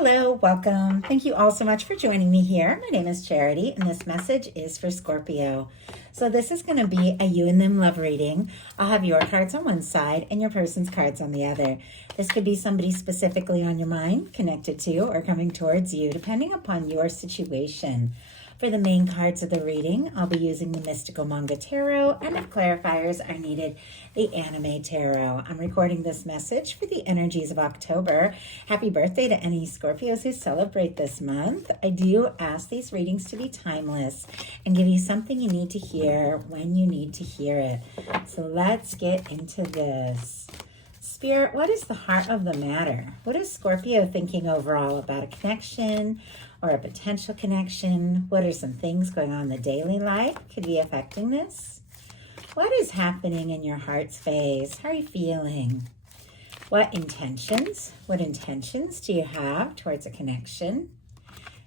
Hello, welcome. Thank you all so much for joining me here. My name is Charity, and this message is for Scorpio. So this is going to be a you and them love reading. I'll have your cards on one side and your person's cards on the other. This could be somebody specifically on your mind, connected to, or coming towards you, depending upon your situation. For the main cards of the reading, I'll be using the Mystical Manga Tarot, and if clarifiers are needed, the Anime Tarot. I'm recording this message for the energies of October. Happy birthday to any Scorpios who celebrate this month. I do ask these readings to be timeless and give you something you need to hear when you need to hear it. So let's get into this. Spirit, what is the heart of the matter? What is Scorpio thinking overall about a connection or a potential connection? What are some things going on in the daily life could be affecting this? What is happening in your heart space? How are you feeling? What intentions do you have towards a connection?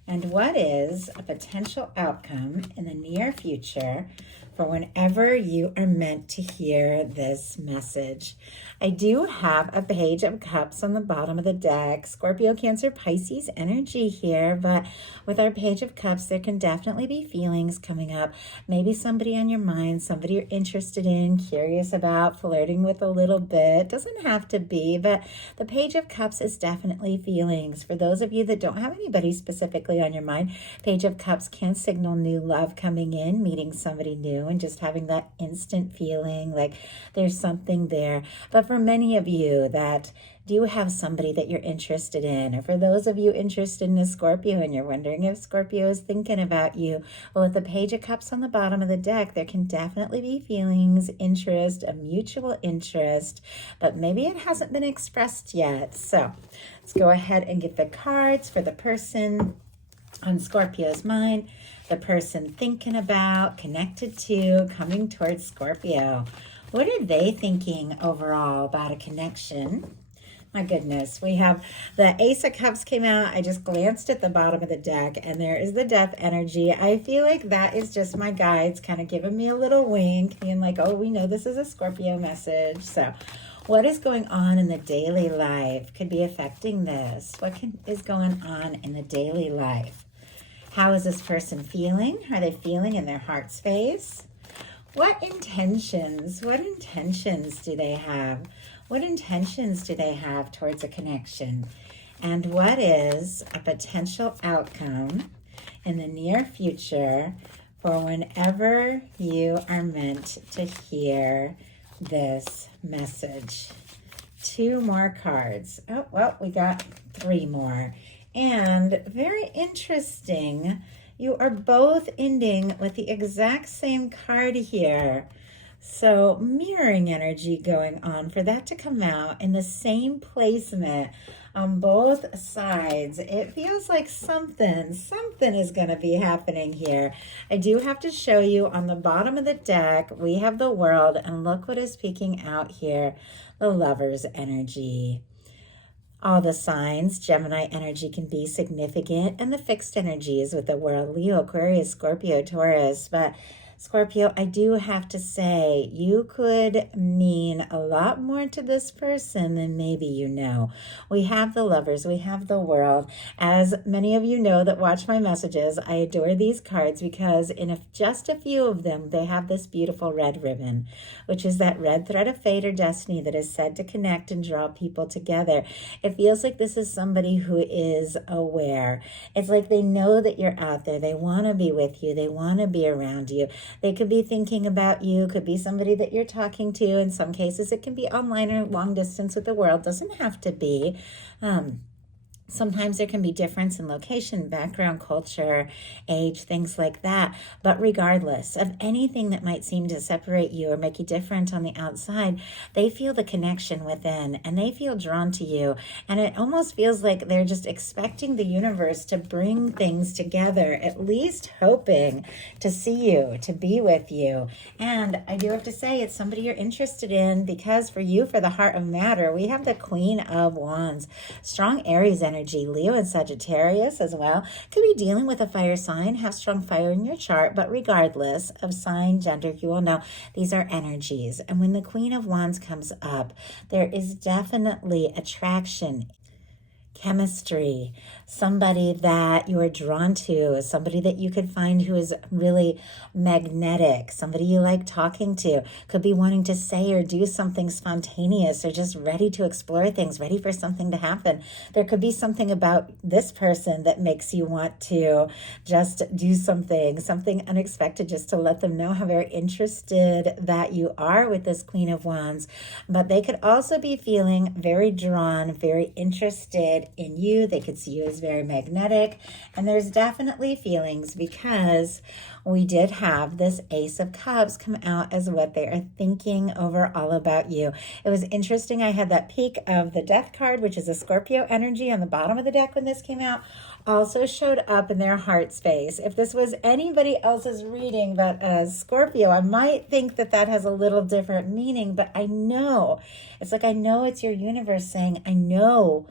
And what is a potential outcome in the near future for whenever you are meant to hear this message? I do have a Page of Cups on the bottom of the deck. Scorpio, Cancer, Pisces energy here, but with our Page of Cups, there can definitely be feelings coming up. Maybe somebody on your mind, somebody you're interested in, curious about, flirting with a little bit. Doesn't have to be, but the Page of Cups is definitely feelings. For those of you that don't have anybody specifically on your mind, Page of Cups can signal new love coming in, meeting somebody new, and just having that instant feeling like there's something there. But for many of you that do have somebody that you're interested in, or for those of you interested in a Scorpio and you're wondering if Scorpio is thinking about you, well, with the Page of Cups on the bottom of the deck, there can definitely be feelings, interest, a mutual interest, but maybe it hasn't been expressed yet. So let's go ahead and get the cards for the person on Scorpio's mind, the person thinking about, connected to, coming towards Scorpio. What are they thinking overall about a connection? My goodness, we have the Ace of Cups came out. I just glanced at the bottom of the deck, and there is the Death energy. I feel like that is just my guides kind of giving me a little wink, being like, oh, we know this is a Scorpio message. So what is going on in the daily life could be affecting this. What is going on in the daily life? How is this person feeling? Are they feeling in their heart space? What intentions do they have? What intentions do they have towards a connection? And what is a potential outcome in the near future for whenever you are meant to hear this message? 2 more cards. Oh, well, we got 3 more. And very interesting, you are both ending with the exact same card here. So mirroring energy going on for that to come out in the same placement on both sides. It feels like something is going to be happening here. I do have to show you on the bottom of the deck, we have the World, and look what is peeking out here, the Lover's energy. All the signs, Gemini energy can be significant, and the fixed energies with the World, Leo, Aquarius, Scorpio, Taurus. But Scorpio, I do have to say, you could mean a lot more to this person than maybe you know. We have the Lovers, we have the World. As many of you know that watch my messages, I adore these cards because in just a few of them, they have this beautiful red ribbon, which is that red thread of fate or destiny that is said to connect and draw people together. It feels like this is somebody who is aware. It's like they know that you're out there. They want to be with you. They want to be around you. They could be thinking about you, could be somebody that you're talking to. In some cases, it can be online or long distance with the World. Doesn't have to be. Sometimes there can be difference in location, background, culture, age, things like that. But regardless of anything that might seem to separate you or make you different on the outside, they feel the connection within and they feel drawn to you. And it almost feels like they're just expecting the universe to bring things together, at least hoping to see you, to be with you. And I do have to say, it's somebody you're interested in because for you, for the heart of matter, we have the Queen of Wands, strong Aries energy. Leo and Sagittarius as well. Could be dealing with a fire sign, have strong fire in your chart, but regardless of sign, gender, you will know these are energies. And when the Queen of Wands comes up, there is definitely attraction. chemistry, somebody that you are drawn to, somebody that you could find who is really magnetic, somebody you like talking to, could be wanting to say or do something spontaneous or just ready to explore things, ready for something to happen. There could be something about this person that makes you want to just do something unexpected, just to let them know how very interested that you are with this Queen of Wands. But they could also be feeling very drawn, very interested in you. They could see you as very magnetic. And there's definitely feelings, because we did have this Ace of Cups come out as what they are thinking over all about you. It was interesting. I had that peek of the Death card, which is a Scorpio energy on the bottom of the deck when this came out, also showed up in their heart space. If this was anybody else's reading but as Scorpio, I might think that that has a little different meaning, but I know, it's like I know it's your universe saying, I know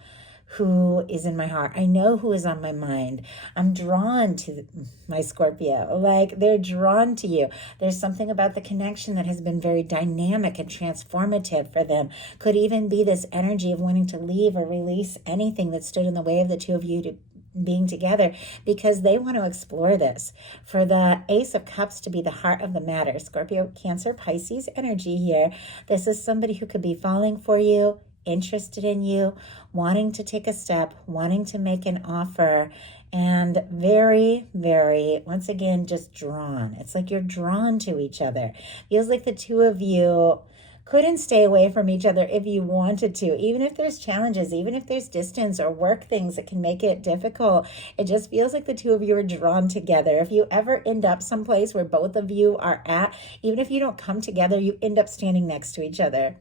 who is in my heart. I know who is on my mind. I'm drawn to my Scorpio. Like, they're drawn to you. There's something about the connection that has been very dynamic and transformative for them. Could even be this energy of wanting to leave or release anything that stood in the way of the two of you to being together, because they want to explore this. For the Ace of Cups to be the heart of the matter, Scorpio, Cancer, Pisces energy here, this is somebody who could be falling for you, interested in you, wanting to take a step, wanting to make an offer, and very, very, once again, just drawn. It's like you're drawn to each other. Feels like the two of you couldn't stay away from each other if you wanted to, even if there's challenges, even if there's distance or work things that can make it difficult. It just feels like the two of you are drawn together. If you ever end up someplace where both of you are at, even if you don't come together, you end up standing next to each other.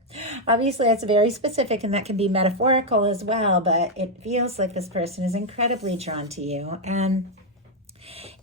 Obviously, that's very specific, and that can be metaphorical as well, but it feels like this person is incredibly drawn to you. And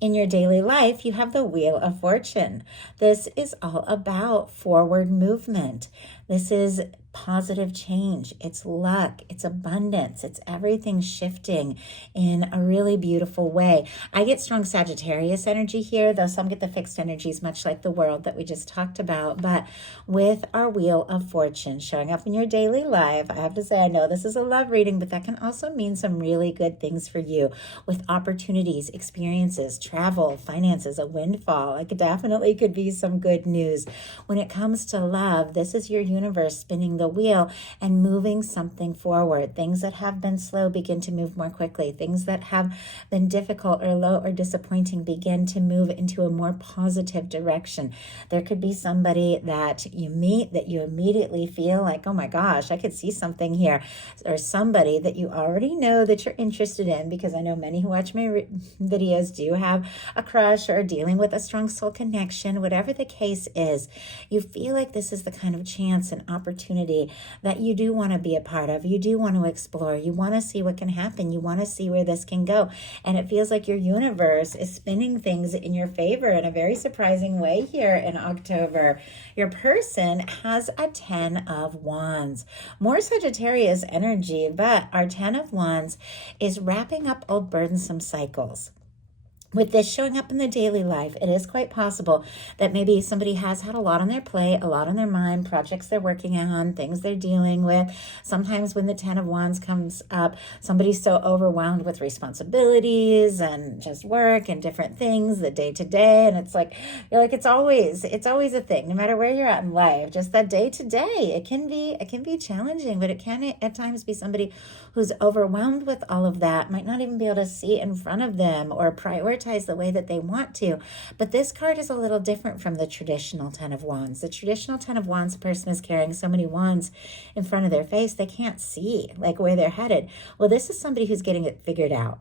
in your daily life, you have the Wheel of Fortune. This is all about forward movement. This is positive change. It's luck. It's abundance. It's everything shifting in a really beautiful way. I get strong Sagittarius energy here, though some get the fixed energies, much like the world that we just talked about. But with our Wheel of Fortune showing up in your daily life, I have to say, I know this is a love reading, but that can also mean some really good things for you with opportunities, experiences, travel, finances, a windfall. It definitely could be some good news. When it comes to love, this is your universe spinning the wheel and moving something forward. Things that have been slow begin to move more quickly. Things that have been difficult or low or disappointing begin to move into a more positive direction. There could be somebody that you meet that you immediately feel like, oh my gosh, I could see something here. Or somebody that you already know that you're interested in, because I know many who watch my videos do have a crush or are dealing with a strong soul connection. Whatever the case is, you feel like this is the kind of chance and opportunity that you do want to be a part of. You do want to explore. You want to see what can happen. You want to see where this can go. And it feels like your universe is spinning things in your favor in a very surprising way here in October. Your person has a 10 of Wands. More Sagittarius energy, but our 10 of Wands is wrapping up old burdensome cycles. With this showing up in the daily life, it is quite possible that maybe somebody has had a lot on their plate, a lot on their mind, projects they're working on, things they're dealing with. Sometimes when the 10 of Wands comes up, somebody's so overwhelmed with responsibilities and just work and different things, the day to day. And it's like, you're like, it's always a thing, no matter where you're at in life, just that day to day. It can be challenging, but it can at times be somebody who's overwhelmed with all of that, might not even be able to see in front of them or prioritize the way that they want to. But this card is a little different from the traditional 10 of Wands. The traditional 10 of Wands person is carrying so many wands in front of their face they can't see like where they're headed. Well, this is somebody who's getting it figured out.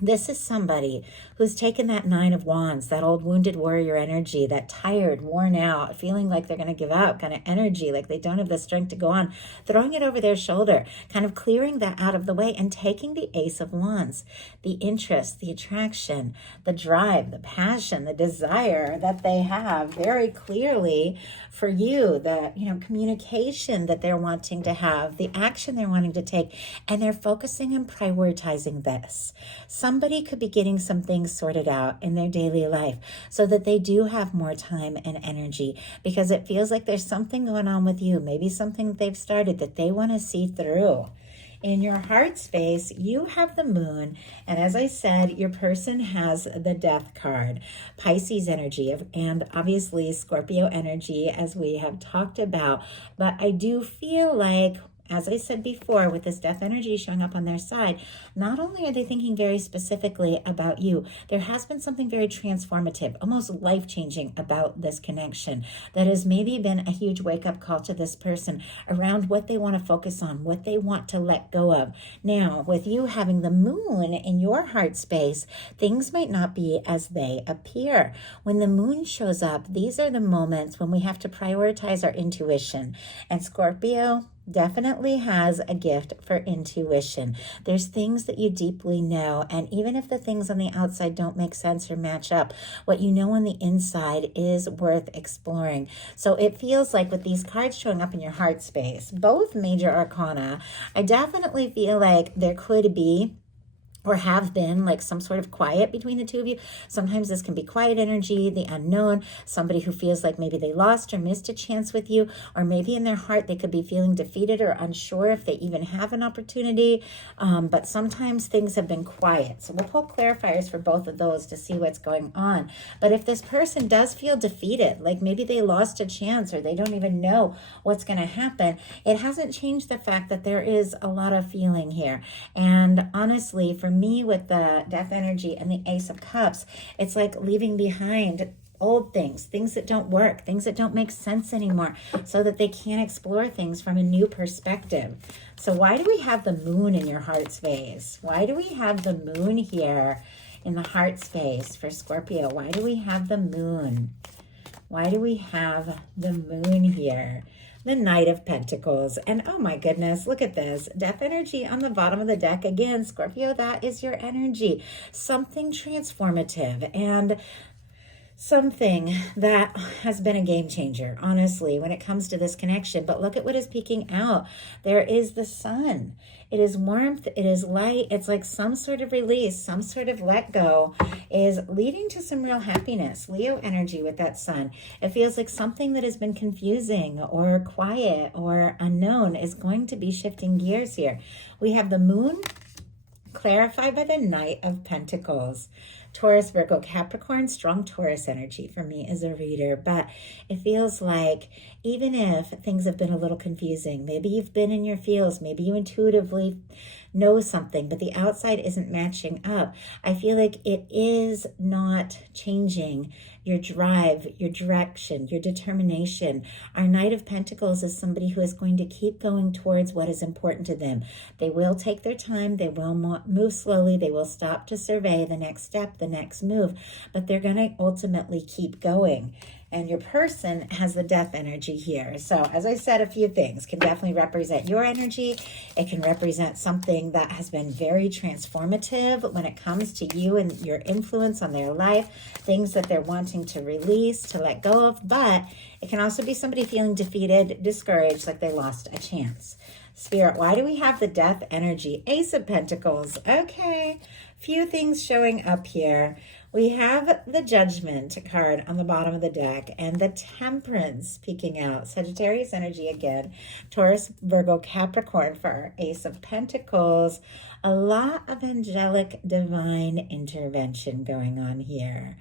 This is somebody who's taken that 9 of Wands, that old wounded warrior energy, that tired, worn out, feeling like they're going to give up kind of energy, like they don't have the strength to go on, throwing it over their shoulder, kind of clearing that out of the way and taking the Ace of Wands, the interest, the attraction, the drive, the passion, the desire that they have very clearly for you, the communication that they're wanting to have, the action they're wanting to take, and they're focusing and prioritizing this. Somebody could be getting some things sorted out in their daily life so that they do have more time and energy, because it feels like there's something going on with you, maybe something that they've started that they want to see through. In your heart space, you have the moon. And as I said, your person has the death card, Pisces energy, and obviously Scorpio energy, as we have talked about. But I do feel like, as I said before, with this death energy showing up on their side, not only are they thinking very specifically about you, there has been something very transformative, almost life-changing about this connection that has maybe been a huge wake-up call to this person around what they want to focus on, what they want to let go of. Now, with you having the moon in your heart space, things might not be as they appear. When the moon shows up, these are the moments when we have to prioritize our intuition. And Scorpio definitely has a gift for intuition. There's things that you deeply know, and even if the things on the outside don't make sense or match up, what you know on the inside is worth exploring. So it feels like with these cards showing up in your heart space, both major arcana, I definitely feel like there could be or have been like some sort of quiet between the two of you. Sometimes this can be quiet energy, the unknown, somebody who feels like maybe they lost or missed a chance with you, or maybe in their heart they could be feeling defeated or unsure if they even have an opportunity. But sometimes things have been quiet. So we'll pull clarifiers for both of those to see what's going on. But if this person does feel defeated, like maybe they lost a chance or they don't even know what's going to happen, it hasn't changed the fact that there is a lot of feeling here. And honestly, for me, with the death energy and the Ace of Cups, it's like leaving behind old things that don't work, things that don't make sense anymore, so that they can explore things from a new perspective. So why do we have the moon in your heart space? Why do we have the moon here in the heart space for Scorpio? Why do we have the moon? Why do we have the moon here? The Knight of Pentacles. And oh my goodness, look at this. Death energy on the bottom of the deck. Again, Scorpio, that is your energy. Something transformative and something that has been a game changer, honestly, when it comes to this connection. But look at what is peeking out. There is the sun. It is warmth. It is light. It's like some sort of release, some sort of let go is leading to some real happiness. Leo energy with that sun. It feels like something that has been confusing or quiet or unknown is going to be shifting gears here. We have the moon clarified by the Knight of Pentacles. Taurus, Virgo, Capricorn, strong Taurus energy for me as a reader. But it feels like even if things have been a little confusing, maybe you've been in your feels, maybe you intuitively know something, but the outside isn't matching up. I feel like it is not changing your drive, your direction, your determination. Our Knight of Pentacles is somebody who is going to keep going towards what is important to them. They will take their time. They will move slowly. They will stop to survey the next step, the next move, but they're going to ultimately keep going. And your person has the death energy here. So as I said, a few things can definitely represent your energy. It can represent something that has been very transformative when it comes to you and your influence on their life, things that they're wanting to release, to let go of. But it can also be somebody feeling defeated, discouraged, like they lost a chance. Spirit, why do we have the death energy? Ace of Pentacles. Okay, few things showing up here. We have the Judgment card on the bottom of the deck and the Temperance peeking out. Sagittarius energy again. Taurus, Virgo, Capricorn for our Ace of Pentacles. A lot of angelic divine intervention going on here.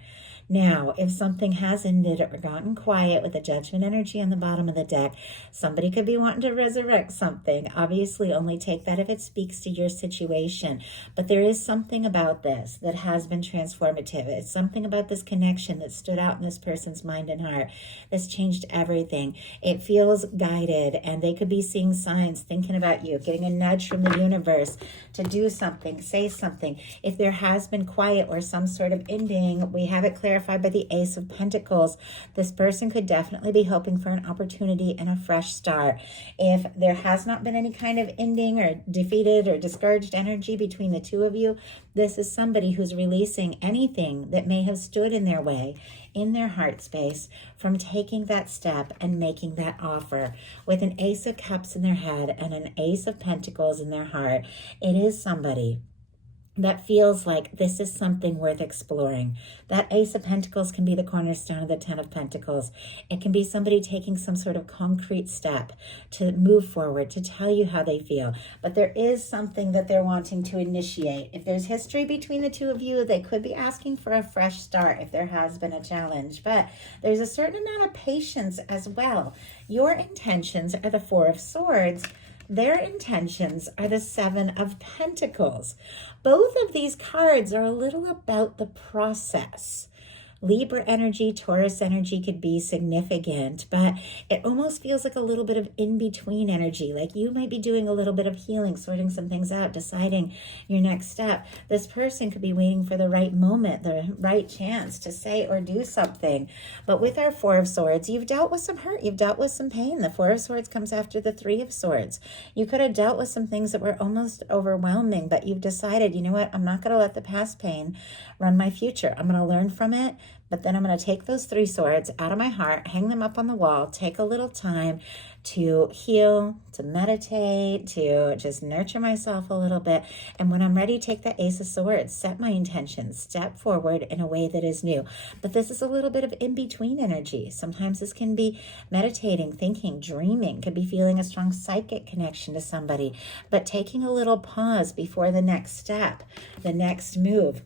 Now, if something has ended or gotten quiet with the Judgment energy on the bottom of the deck, somebody could be wanting to resurrect something. Obviously, only take that if it speaks to your situation. But there is something about this that has been transformative. It's something about this connection that stood out in this person's mind and heart that's changed everything. It feels guided, and they could be seeing signs, thinking about you, getting a nudge from the universe to do something, say something. If there has been quiet or some sort of ending, we have it clarified by the Ace of Pentacles. This person could definitely be hoping for an opportunity and a fresh start. If there has not been any kind of ending or defeated or discouraged energy between the two of you, this is somebody who's releasing anything that may have stood in their way, in their heart space, from taking that step and making that offer. With an Ace of Cups in their head and an Ace of Pentacles in their heart, it is somebody that feels like this is something worth exploring. That Ace of Pentacles can be the cornerstone of the Ten of Pentacles. It can be somebody taking some sort of concrete step to move forward, to tell you how they feel. But there is something that they're wanting to initiate. If there's history between the two of you, they could be asking for a fresh start if there has been a challenge. But there's a certain amount of patience as well. Your intentions are the Four of Swords. Their intentions are the Seven of Pentacles. Both of these cards are a little about the process. Libra energy, Taurus energy could be significant, but it almost feels like a little bit of in-between energy. Like you might be doing a little bit of healing, sorting some things out, deciding your next step. This person could be waiting for the right moment, the right chance to say or do something. But with our Four of Swords, you've dealt with some hurt. You've dealt with some pain. The Four of Swords comes after the Three of Swords. You could have dealt with some things that were almost overwhelming, but you've decided, you know what, I'm not going to let the past pain run my future. I'm going to learn from it. But then I'm going to take those three swords out of my heart, hang them up on the wall, take a little time to heal, to meditate, to just nurture myself a little bit. And when I'm ready, take the Ace of Swords, set my intentions, step forward in a way that is new. But this is a little bit of in-between energy. Sometimes this can be meditating, thinking, dreaming, could be feeling a strong psychic connection to somebody, but taking a little pause before the next step, the next move.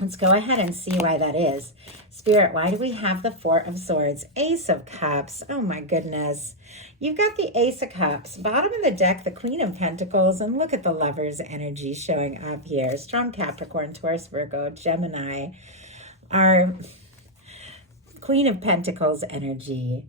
Let's go ahead and see why that is. Spirit, why do we have the Four of Swords? Ace of Cups. Oh my goodness. You've got the Ace of Cups. Bottom of the deck, the Queen of Pentacles. And look at the Lover's energy showing up here. Strong Capricorn, Taurus, Virgo, Gemini. Our Queen of Pentacles energy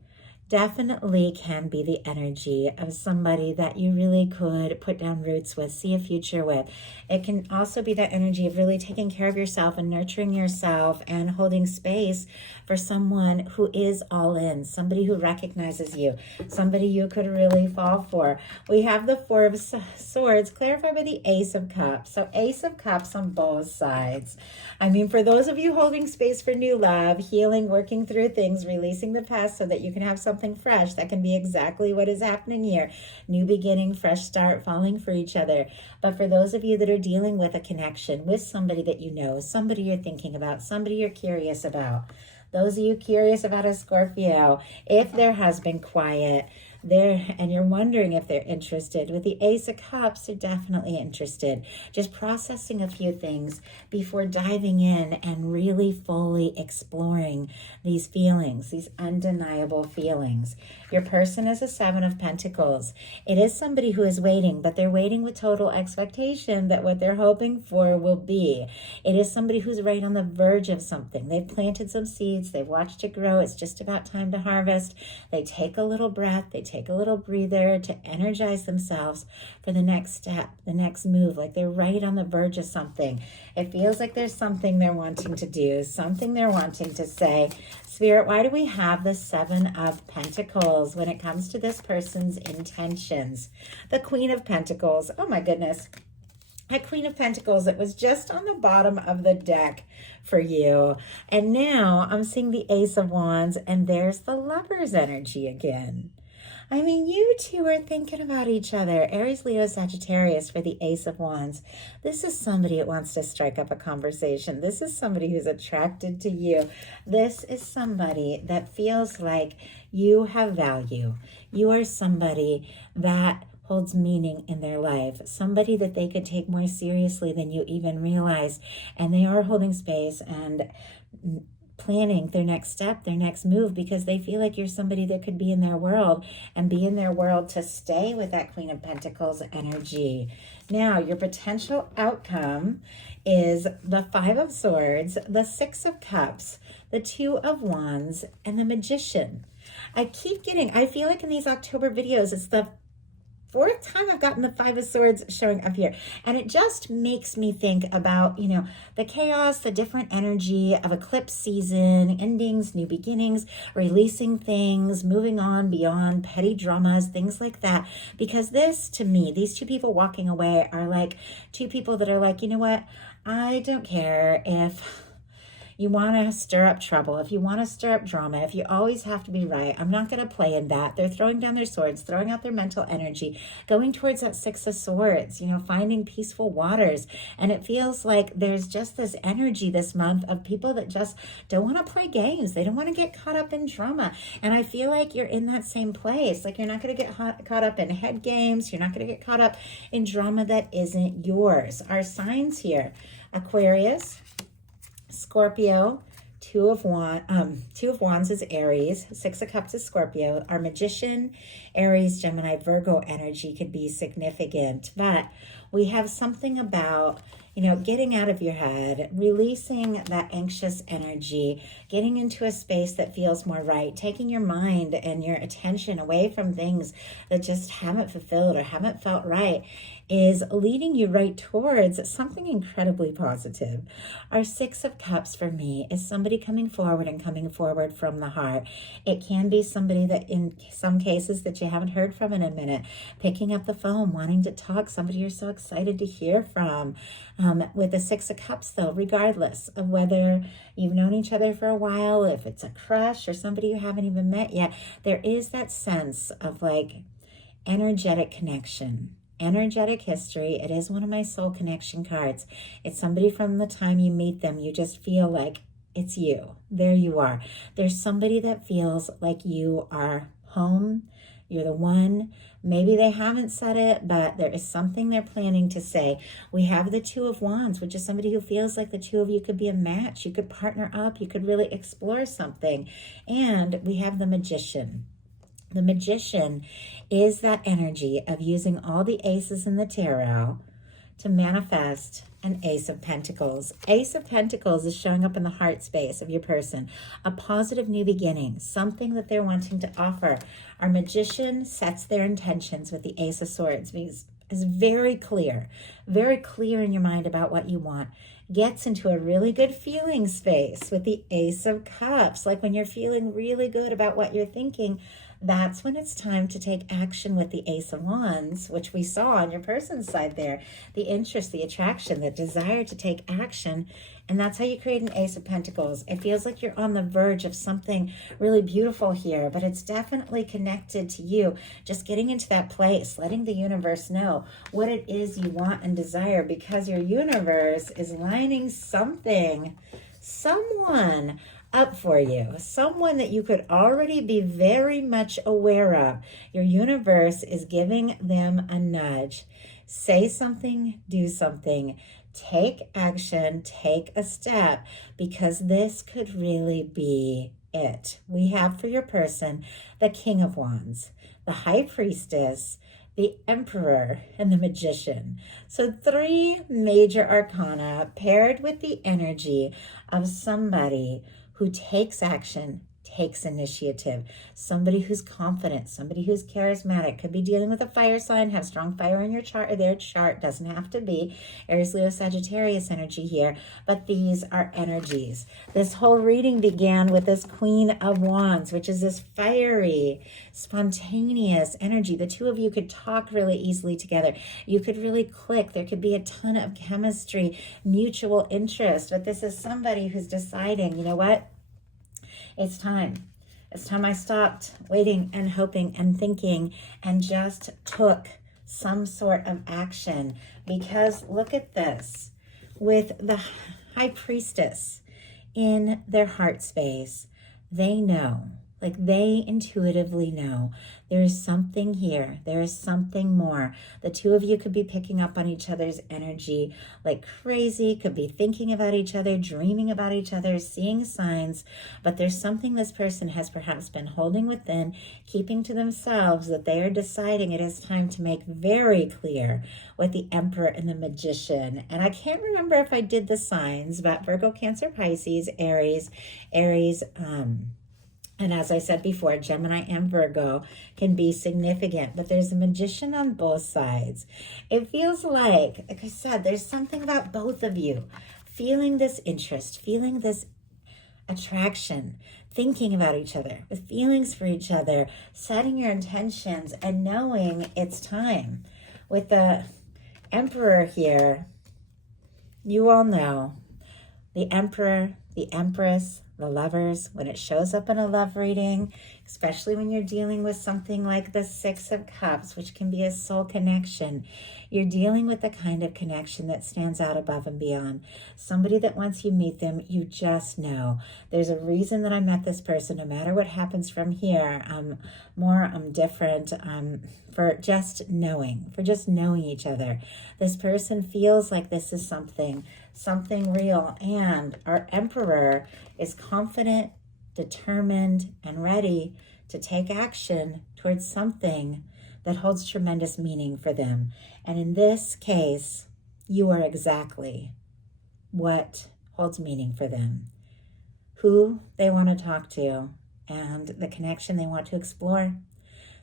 definitely can be the energy of somebody that you really could put down roots with, see a future with. It can also be that energy of really taking care of yourself and nurturing yourself and holding space for someone who is all in, somebody who recognizes you, somebody you could really fall for. We have the Four of Swords clarified by the Ace of Cups. So Ace of Cups on both sides. I mean, for those of you holding space for new love, healing, working through things, releasing the past so that you can have something fresh, that can be exactly what is happening here. New beginning, fresh start, falling for each other. But for those of you that are dealing with a connection with somebody that you know, somebody you're thinking about, somebody you're curious about, those of you curious about a Scorpio, if there has been quiet there and you're wondering if they're interested, with the Ace of Cups, they're definitely interested. Just processing a few things before diving in and really fully exploring these feelings, these undeniable feelings. Your person is a Seven of Pentacles. It is somebody who is waiting, but they're waiting with total expectation that what they're hoping for will be. It is somebody who's right on the verge of something. They've planted some seeds. They've watched it grow. It's just about time to harvest. They take a little breath. They take a little breather to energize themselves for the next step, the next move, like they're right on the verge of something. It feels like there's something they're wanting to do, something they're wanting to say. Spirit, why do we have the Seven of Pentacles when it comes to this person's intentions? The Queen of Pentacles. Oh my goodness. That Queen of Pentacles, it was just on the bottom of the deck for you. And now I'm seeing the Ace of Wands, and there's the Lover's energy again. I mean, you two are thinking about each other. Aries, Leo, Sagittarius for the Ace of Wands. This is somebody that wants to strike up a conversation. This is somebody who's attracted to you. This is somebody that feels like you have value. You are somebody that holds meaning in their life, somebody that they could take more seriously than you even realize. And they are holding space and planning their next step, their next move, because they feel like you're somebody that could be in their world and be in their world to stay with that Queen of Pentacles energy. Now, your potential outcome is the Five of Swords, the Six of Cups, the Two of Wands, and the Magician. I feel like in these October videos, it's the fourth time I've gotten the Five of Swords showing up here. And it just makes me think about, the chaos, the different energy of eclipse season, endings, new beginnings, releasing things, moving on beyond petty dramas, things like that. Because this, to me, these two people walking away are like two people that are like, you know what? I don't care if you want to stir up trouble, if you want to stir up drama, if you always have to be right, I'm not going to play in that. They're throwing down their swords, throwing out their mental energy, going towards that Six of Swords, finding peaceful waters. And it feels like there's just this energy this month of people that just don't want to play games. They don't want to get caught up in drama. And I feel like you're in that same place. Like, you're not going to get caught up in head games. You're not going to get caught up in drama that isn't yours. Our signs here: Aquarius, Scorpio, Two of Wands is Aries, Six of Cups is Scorpio. Our Magician, Aries, Gemini, Virgo energy could be significant, but we have something about, getting out of your head, releasing that anxious energy, getting into a space that feels more right, taking your mind and your attention away from things that just haven't fulfilled or haven't felt right, is leading you right towards something incredibly positive. Our Six of Cups for me is somebody coming forward and coming forward from the heart. It can be somebody that in some cases that you haven't heard from in a minute, picking up the phone, wanting to talk, somebody you're so excited to hear from. With the Six of Cups, though, regardless of whether you've known each other for a while, if it's a crush or somebody you haven't even met yet, there is that sense of like energetic connection, energetic history. It is one of my soul connection cards. It's somebody from the time you meet them, you just feel like it's you. There you are. There's somebody that feels like you are home. You're the one. Maybe they haven't said it, but there is something they're planning to say. We have the Two of Wands, which is somebody who feels like the two of you could be a match. You could partner up. You could really explore something. And we have the Magician. The Magician is that energy of using all the aces in the tarot to manifest an Ace of Pentacles. Ace of Pentacles is showing up in the heart space of your person. A positive new beginning, something that they're wanting to offer. Our Magician sets their intentions with the Ace of Swords. Is very clear in your mind about what you want. Gets into a really good feeling space with the Ace of Cups. Like when you're feeling really good about what you're thinking, that's when it's time to take action with the Ace of Wands, which we saw on your person's side there. The interest, the attraction, the desire to take action. And that's how you create an Ace of Pentacles. It feels like you're on the verge of something really beautiful here, but it's definitely connected to you. Just getting into that place, letting the universe know what it is you want and desire, because your universe is lining someone up for you, someone that you could already be very much aware of. Your universe is giving them a nudge. Say something, do something, take action, take a step, because this could really be it. We have for your person the King of Wands, the High Priestess, the Emperor, and the Magician. So 3 major arcana paired with the energy of somebody who takes action, takes initiative, somebody who's confident, somebody who's charismatic. Could be dealing with a fire sign, have strong fire in your chart or their chart. Doesn't have to be Aries, Leo, Sagittarius energy here, but these are energies. This whole reading began with this Queen of Wands, which is this fiery, spontaneous energy. The two of you could talk really easily together. You could really click. There could be a ton of chemistry, mutual interest, but this is somebody who's deciding, you know what? It's time. It's time I stopped waiting and hoping and thinking and just took some sort of action. Because look at this. With the High Priestess in their heart space, they know, like they intuitively know there is something here. There is something more. The two of you could be picking up on each other's energy like crazy, could be thinking about each other, dreaming about each other, seeing signs, but there's something this person has perhaps been holding within, keeping to themselves, that they are deciding it is time to make very clear with the Emperor and the Magician. And I can't remember if I did the signs, but Virgo, Cancer, Pisces, Aries, and as I said before, Gemini and Virgo can be significant, but there's a Magician on both sides. It feels like I said, there's something about both of you feeling this interest, feeling this attraction, thinking about each other, with feelings for each other, setting your intentions and knowing it's time. With the Emperor here, you all know the Emperor, the Empress, the Lovers, when it shows up in a love reading, especially when you're dealing with something like the Six of Cups, which can be a soul connection, you're dealing with the kind of connection that stands out above and beyond. Somebody that once you meet them, you just know. There's a reason that I met this person. No matter what happens from here, I'm different. For just knowing each other. This person feels like this is something real. And our Emperor is confident, determined, and ready to take action towards something that holds tremendous meaning for them. And in this case, you are exactly what holds meaning for them, who they want to talk to, and the connection they want to explore.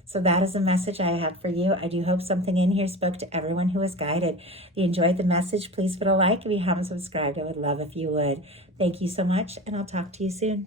So that is a message I have for you. I do hope something in here spoke to everyone who was guided. If you enjoyed the message, please put a like. If you haven't subscribed, I would love if you would. Thank you so much, and I'll talk to you soon.